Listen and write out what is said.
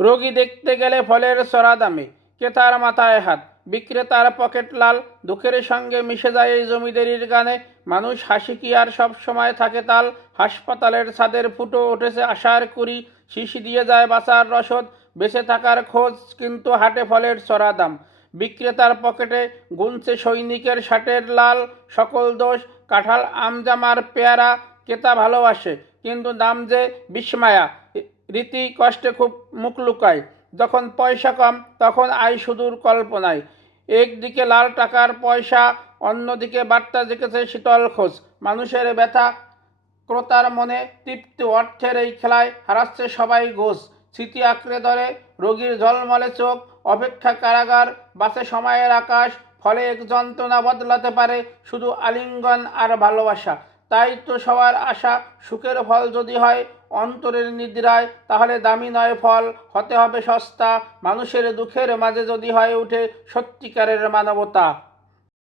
রোগী দেখতে গেলে ফলের চড়া দামে। ক্রেতার মাথায় হাত? বিক্রেতার পকেট লাল। দুঃখের সঙ্গে মিশে যায় এই জমিদারির গানে। মানুষ হাসি কি আর সব সময় থাকে তাল? হাসপাতালের ছাদের ফুটো উঠেছে আশার কুড়ি। শিশি দিয়ে যায় বাঁচার রসদ। বেঁচে থাকার খোঁজ কিন্তু হাটে ফলের চড়া দাম। বিক্রেতার পকেটে গুনছে সৈনিকের শার্টের লাল। সকল দোষ, কাঁঠাল আমজামার পেয়ারা। ক্রেতা ভালোবাসে, কিন্তু দাম যে বিস্মায়া। রীতি কষ্টে খুব মুখ লুকায়। যখন পয়সা কম, তখন আয় সুদূর কল্পনায়। একদিকে লাল টাকার পয়সা, অন্যদিকে বার্তা দেখেছে শীতল খোঁজ। মানুষের ব্যথা ক্রোতার মনে তৃপ্তি অর্থের এই খেলায় হারাচ্ছে সবাই গোস স্মৃতি আঁকড়ে ধরে রোগীর ঝলমলে চোখ। অপেক্ষা কারাগার, বাসে সময়ের আকাশ। ফলে এক যন্ত্রণা বদলাতে পারে শুধু আলিঙ্গন আর ভালোবাসা। তাই তো সবার আশা, সুখের ফল যদি হয় অন্তরের নিদ্রায়, তাহলে দামি নয় ফল। হতে হবে সস্তা। মানুষের দুঃখের মাঝে যদি হয়ে উঠে সত্যিকারের মানবতা।